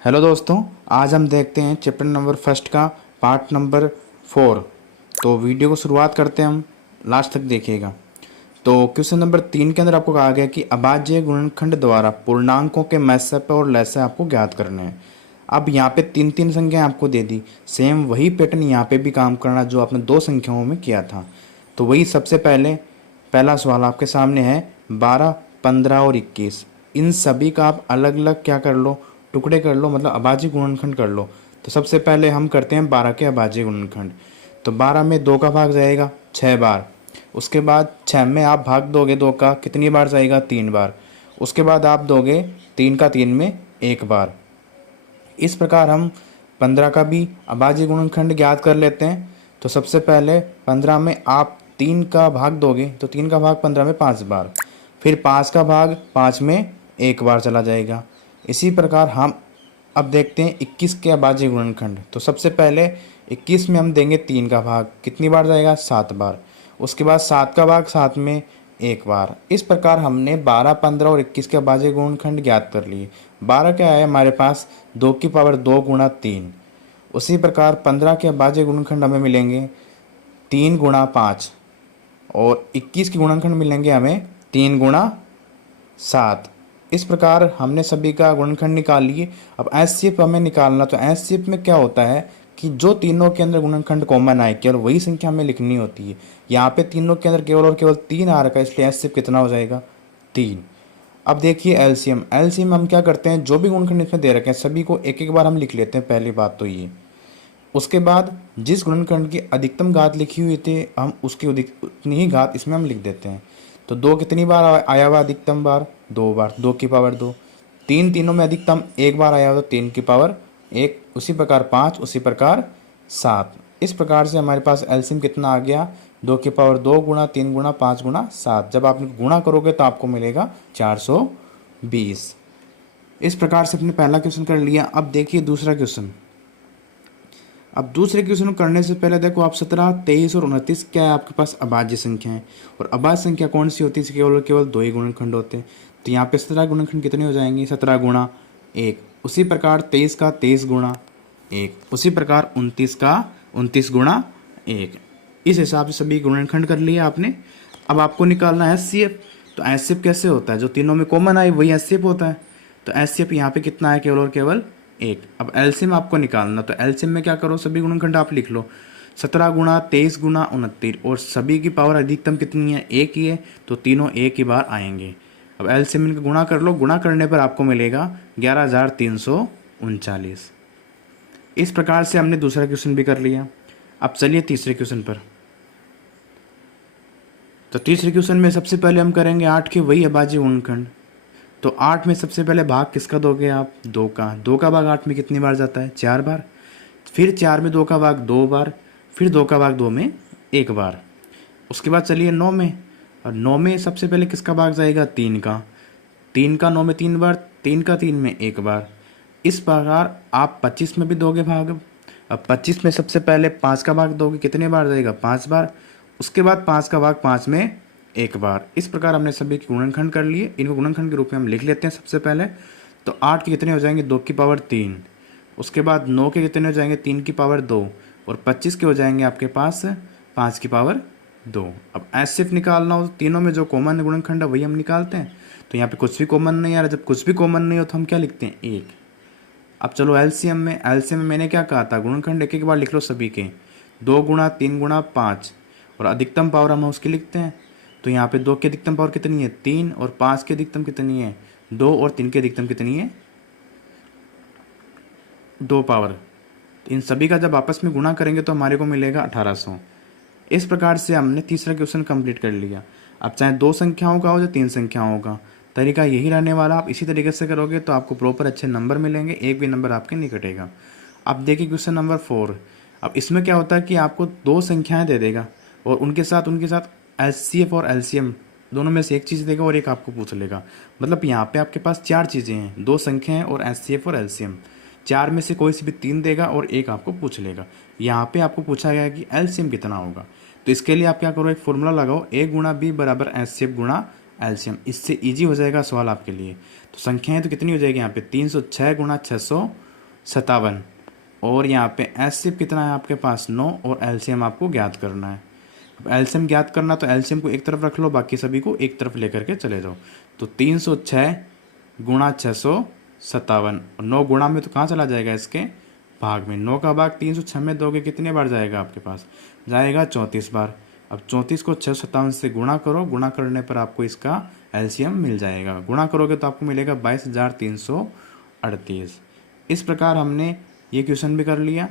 Hello दोस्तों, आज हम देखते हैं चैप्टर नंबर फर्स्ट का पार्ट नंबर 4। तो वीडियो को शुरुआत करते हैं, हम लास्ट तक देखिएगा। तो क्वेश्चन नंबर 3 के अंदर आपको कहा गया कि अभाज्य गुणनखंड द्वारा पूर्णांकों के मैसअप और लैसे आपको ज्ञात करने हैं। अब यहाँ पे तीन तीन संख्याएं आपको दे दी, सेम वही पैटर्न यहाँ पे भी काम करना जो आपने दो संख्याओं में किया था। तो वही सबसे पहला सवाल आपके सामने है 12, 15 और 21। इन सभी का आप अलग अलग क्या कर लो, टुकड़े कर लो, मतलब अभाज्य गुणनखंड कर लो। तो सबसे पहले हम करते हैं 12 के अभाज्य गुणनखंड। तो 12 में 2 का भाग जाएगा 6 बार। उसके बाद 6 में आप भाग दोगे 2 का, कितनी बार जाएगा 3 बार। उसके बाद आप दोगे 3 का 3 में 1 बार। इस प्रकार हम 15 का भी अभाज्य गुणनखंड ज्ञात कर लेते हैं। तो सबसे पहले 15 में आप 3 का भाग दोगे तो 3 का भाग 15 में 5 बार। फिर 5 का भाग 5 में 1 बार चला जाएगा। इसी प्रकार हम अब देखते हैं 21 के अभाज्य गुणनखंड। तो सबसे पहले 21 में हम देंगे 3 का भाग, कितनी बार जाएगा 7 बार। उसके बाद 7 का भाग 7 में 1 बार। इस प्रकार हमने 12, 15 और 21 के अभाज्य गुणनखंड ज्ञात कर लिए। 12 क्या है हमारे पास 2 की पावर 2 गुणा 3। उसी प्रकार 15 के अभाज्य गुणनखंड हमें मिलेंगे 3 गुणा 5 और 21 के गुणनखंड मिलेंगे हमें 3 गुणा 7। इस प्रकार हमने सभी का गुणनखंड निकाल लिए। अब एचसीएफ हमें निकालना, तो एचसीएफ में क्या होता है कि जो तीनों के अंदर गुणनखंड कॉमन आए केवल वही संख्या हमें लिखनी होती है। यहाँ पे तीनों के अंदर केवल और केवल 3 आ रखा है, इसलिए एचसीएफ कितना हो जाएगा 3। अब देखिए एलसीएम। एलसीएम हम क्या करते हैं, जो भी गुणनखंड इसमें दे रखे हैं सभी को एक एक बार हम लिख लेते हैं, पहली बात तो ये। उसके बाद जिस गुणनखंड की अधिकतम घात लिखी हुई थी हम उसकी उतनी ही घात इसमें हम लिख देते हैं। तो 2 कितनी बार आया हुआ अधिकतम बार 2 बार, 2 की पावर 2। 3 तीनों में अधिकतम 1 बार आया हुआ तो 3 की पावर 1। उसी प्रकार 5, उसी प्रकार 7। इस प्रकार से हमारे पास एलसीएम कितना आ गया 2 की पावर 2 गुणा 3 गुणा 5 गुणा 7। जब आप गुणा करोगे तो आपको मिलेगा 420। इस प्रकार से अपने पहला क्वेश्चन कर लिया। अब देखिए दूसरा क्वेश्चन। अब दूसरे क्वेश्चन करने से पहले देखो आप 17, 23 और 29 क्या है आपके पास अभाज्य संख्या है। और अभाज्य संख्या कौन सी होती है, केवल और केवल 2 ही गुणनखंड होते हैं। तो यहाँ पे 17 गुणनखंड कितने हो जाएंगे 17 गुणा 1। उसी प्रकार 23 का 23 गुणा 1। उसी प्रकार 29 का 29 गुणा 1। इस हिसाब से सभी गुणनखंड कर लिए आपने। अब आपको निकालना है एचसीएफ। तो एचसीएफ कैसे होता है, जो तीनों में कॉमन आए वही एचसीएफ होता है। तो एचसीएफ यहाँ पे कितना है केवल और केवल 1। अब एलसीएम आपको निकालना, तो एलसीएम में क्या करो सभी गुणनखंड आप लिख लो 17 गुणा 23 गुणा 29। और सभी की पावर अधिकतम कितनी है 1 ही है, तो तीनों 1 ही बार आएंगे। अब एलसीएम इनका गुणा कर लो, गुणा करने पर आपको मिलेगा 11,339। इस प्रकार से हमने दूसरा क्वेश्चन भी कर लिया। अब चलिए तीसरे क्वेश्चन पर। तो तीसरे क्वेश्चन में सबसे पहले हम करेंगे 8 के वही अभाज्य गुणनखंड। तो 8 में सबसे पहले भाग किसका दोगे आप 2 का। 2 का भाग 8 में कितनी बार जाता है 4 बार। फिर 4 में 2 का भाग 2 बार। फिर 2 का भाग 2 में 1 बार। उसके बाद चलिए 9 में। और 9 में सबसे पहले किसका भाग जाएगा 3 का। 3 का 9 में 3 बार। 3 का 3 में 1 बार। इस प्रकार आप 25 में भी दोगे भाग। अब 25 में सबसे पहले 5 का भाग दोगे, कितने बार जाएगा 5 बार। उसके बाद 5 का भाग 5 में 1 बार। इस प्रकार हमने सभी गुणनखंड कर लिए। इनको गुणनखंड के रूप में हम लिख लेते हैं सबसे पहले। तो 8 के कितने हो जाएंगे 2 की पावर 3। उसके बाद 9 के कितने हो जाएंगे 3 की पावर 2। और 25 के हो जाएंगे आपके पास 5 की पावर 2। अब एचसीएफ निकालना हो तो तीनों में जो कॉमन गुणनखंड है वही हम निकालते हैं। तो यहाँ पे कुछ भी कॉमन नहीं आ रहा। जब कुछ भी कॉमन नहीं हो तो हम क्या लिखते हैं 1। अब चलो एलसीएम में। एलसीएम में मैंने क्या कहा था गुणनखंड एक एक बार लिख लो सभी के। 2 गुणा 3 गुणा 5 और अधिकतम पावर हम उसकी लिखते हैं। तो यहाँ पे 2 की अधिकतम पावर कितनी है 3 और 5 की अधिकतम कितनी है 2 और 3 की अधिकतम कितनी है 2 पावर। तो इन सभी का जब आपस में गुणा करेंगे तो हमारे को मिलेगा 1800। इस प्रकार से हमने तीसरा क्वेश्चन कंप्लीट कर लिया। अब चाहे 2 संख्याओं का हो या 3 संख्याओं का, तरीका यही रहने वाला। आप इसी तरीके से करोगे तो आपको प्रॉपर अच्छे नंबर मिलेंगे, एक भी नंबर आपके नहीं कटेगा। अब देखिए क्वेश्चन नंबर 4। अब इसमें क्या होता है कि आपको 2 संख्याएं दे देगा और उनके साथ एचसीएफ और एलसीएम दोनों में से एक चीज़ देगा और एक आपको पूछ लेगा। मतलब यहाँ पे आपके पास 4 चीज़ें हैं, 2 संख्याएं और एचसीएफ और एलसीएम। 4 में से कोई सी भी 3 देगा और एक आपको पूछ लेगा। यहाँ पे आपको पूछा गया है कि एलसीएम कितना होगा। तो इसके लिए आप क्या करो एक फॉर्मूला लगाओ A गुणा B बराबर एचसीएफ गुणा एलसीएम। इससे ईजी हो जाएगा सवाल आपके लिए। तो संख्याएं तो कितनी हो जाएगी यहाँ पे 306 गुणा 600 57 और यहाँ पे एचसीएफ कितना है आपके पास 9 और एलसीएम आपको ज्ञात करना है। अब एलसीएम ज्ञात करना तो एलसीएम को एक तरफ रख लो, बाकी सभी को एक तरफ लेकर के चले जाओ। तो 306 गुणा 657 और 9 गुणा में तो कहाँ चला जाएगा इसके भाग में। 9 का भाग 306 में दोगे कितने बार जाएगा आपके पास, जाएगा 34 बार। अब 34 को 657 से गुणा करो, गुणा करने पर आपको इसका एलसीएम मिल जाएगा। गुणा करोगे तो आपको मिलेगा 22,338। इस प्रकार हमने ये क्वेश्चन भी कर लिया।